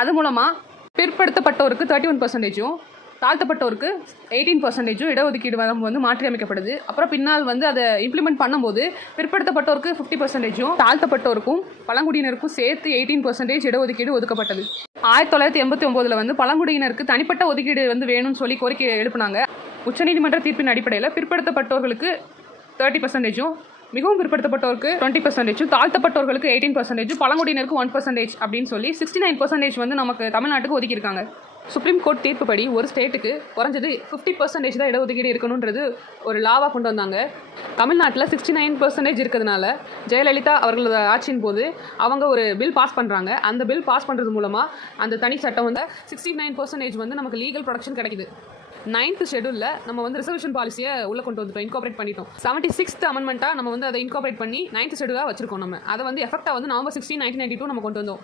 அது மூலமாக பிற்படுத்தப்பட்டோருக்கு 31%, தாழ்த்தப்பட்டோருக்கு 18% இடஒதுக்கீடு வரம்பு வந்து மாற்றி அமைக்கப்படுது. அப்புறம் பின்னால் வந்து அதை இம்ப்ளிமெண்ட் பண்ணும்போது பிற்படுத்தப்பட்டோருக்கு 50%, தாழ்த்தப்பட்டோருக்கும் பழங்குடியினருக்கும் சேர்த்து 18% இடஒதுக்கீடு ஒதுக்கப்பட்டது. 1989 வந்து பழங்குடியினருக்கு தனிப்பட்ட ஒதுக்கீடு வந்து வேணும்னு சொல்லி கோரிக்கை எழுப்புனாங்க. உச்சநீதிமன்ற தீர்ப்பின் அடிப்படையில் பிற்படுத்தப்பட்டோர்களுக்கு 30%, மிகவும் பிற்படுத்தப்பட்டோருக்கு 20%, தாழ்த்தப்பட்டோர்களுக்கு 18%, பழங்குடியினருக்கு 1% அப்படின்னு சொல்லி 69% வந்து நமக்கு தமிழ்நாட்டுக்கு ஒதுக்கியிருக்காங்க. சுப்ரீம் கோர்ட் தீர்ப்புப்படி ஒரு ஸ்டேட்டுக்கு குறைஞ்சது 50% தான் இடஒதுக்கீடு இருக்கணுன்றது ஒரு லாவாக கொண்டு வந்தாங்க. தமிழ்நாட்டில் 69% இருக்கிறதுனால ஜெயலலிதா அவர்களோட ஆட்சியின் போது அவங்க ஒரு பில் பாஸ் பண்ணுறாங்க. அந்த பில் பாஸ் பண்ணுறது மூலமாக அந்த தனி சட்டம் வந்து 69% வந்து நமக்கு லீகல் ப்ரொடக்ஷன் கிடைக்குது. 9th ஷெடியூலில் நம்ம வந்து ரிசர்வேஷன் பாலிசியை உள்ளே கொண்டு வந்துட்டோம், இன்கார்பரேட் பண்ணிட்டோம். 76th அமெண்ட்மெண்ட்டாக நம்ம வந்து அதை இன்கார்பரேட் பண்ணி 9th ஷெடியூலாக வச்சிருக்கோம். நம்ம அதை வந்து எஃபெக்டாக வந்து November 16, 1992 நம்ம கொண்டு வந்தோம்.